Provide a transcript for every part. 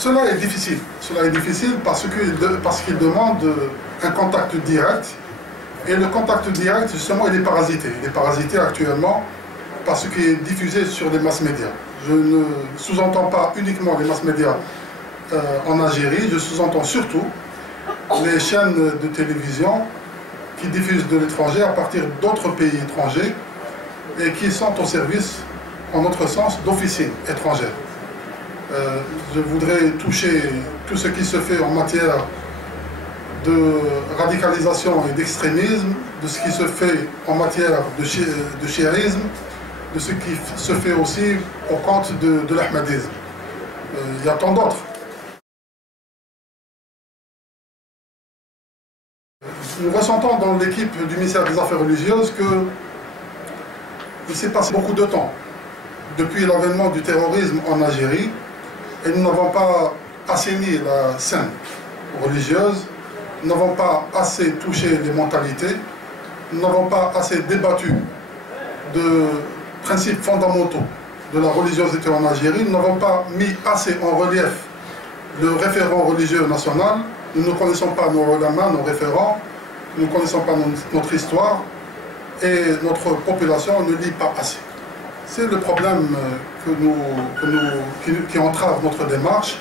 Cela est difficile. Cela est difficile parce qu'il demande un contact direct. Et le contact direct, justement, il est parasité. Il est parasité actuellement par ce qui est diffusé sur les masses médias. Je ne sous-entends pas uniquement les masses médias en Algérie, je sous-entends surtout les chaînes de télévision qui diffusent de l'étranger à partir d'autres pays étrangers et qui sont au service, en notre sens, d'officines étrangères. Je voudrais toucher tout ce qui se fait en matière de radicalisation et d'extrémisme, de ce qui se fait en matière de chiisme, de ce qui se fait aussi au compte de l'ahmadisme. Il y a tant d'autres. Nous ressentons dans l'équipe du ministère des Affaires religieuses qu'il s'est passé beaucoup de temps depuis l'avènement du terrorisme en Algérie et nous n'avons pas assaini la scène religieuse, nous n'avons pas assez touché les mentalités, nous n'avons pas assez débattu de principes fondamentaux de la religiosité en Algérie, nous n'avons pas mis assez en relief le référent religieux national, nous ne connaissons pas nos ulama, nos référents, nous ne connaissons pas notre histoire et notre population ne lit pas assez. C'est le problème qui entrave notre démarche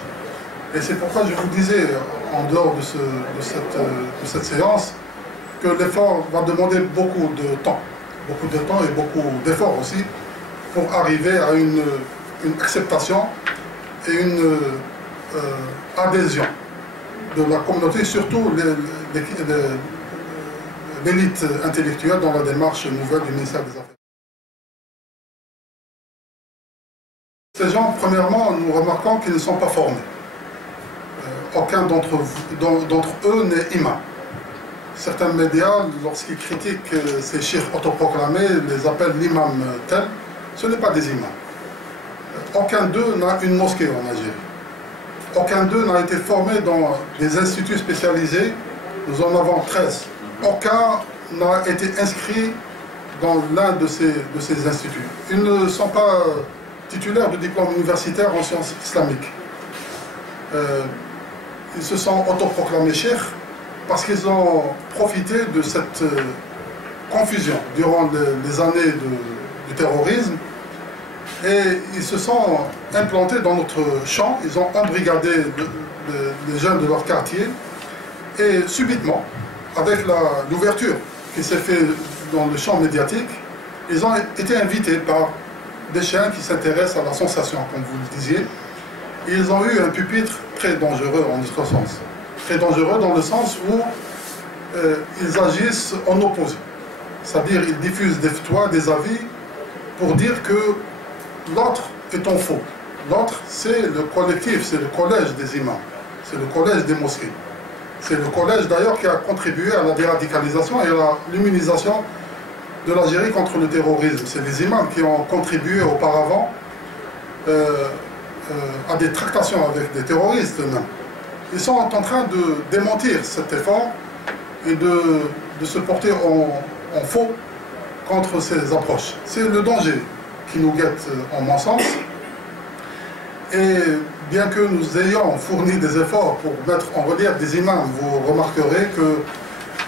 et c'est pourquoi je vous disais en dehors de cette séance que l'effort va demander beaucoup de temps et beaucoup d'efforts aussi pour arriver à une acceptation et une adhésion de la communauté, surtout l'élite intellectuelle dans la démarche nouvelle du ministère des Affaires. Ces gens, premièrement, nous remarquons qu'ils ne sont pas formés. Aucun d'entre eux n'est imam. Certains médias, lorsqu'ils critiquent ces chiites autoproclamés, les appellent l'imam tel. Ce n'est pas des imams. Aucun d'eux n'a une mosquée en Algérie. Aucun d'eux n'a été formé dans des instituts spécialisés. Nous en avons 13. Aucun n'a été inscrit dans l'un de ces instituts. Ils ne sont pas titulaires de diplôme universitaire en sciences islamiques. Ils se sont autoproclamés cheikhs parce qu'ils ont profité de cette confusion durant les années du terrorisme et ils se sont implantés dans notre champ, ils ont embrigadé les jeunes de leur quartier et subitement, avec l'ouverture qui s'est faite dans le champ médiatique, ils ont été invités par des chaînes qui s'intéressent à la sensation, comme vous le disiez, et ils ont eu un pupitre très dangereux en notre sens. Très dangereux dans le sens où ils agissent en opposé. C'est-à-dire ils diffusent des fatwas, des avis, pour dire que l'autre est en faux. L'autre, c'est le collectif, c'est le collège des imams, c'est le collège des mosquées. C'est le collège d'ailleurs qui a contribué à la déradicalisation et à l'immunisation de l'Algérie contre le terrorisme. C'est les imams qui ont contribué auparavant à des tractations avec des terroristes même. Ils sont en train de démentir cet effort et de se porter en faux contre ces approches. C'est le danger qui nous guette en mon sens. Et bien que nous ayons fourni des efforts pour mettre en relief des imams, vous remarquerez que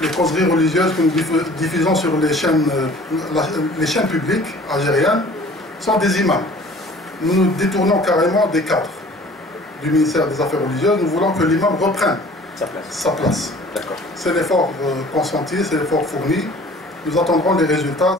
les causeries religieuses que nous diffusons sur les chaînes publiques algériennes sont des imams. Nous nous détournons carrément des cadres du ministère des Affaires religieuses. Nous voulons que l'imam reprenne sa place. C'est l'effort consenti, c'est l'effort fourni. Nous attendrons les résultats.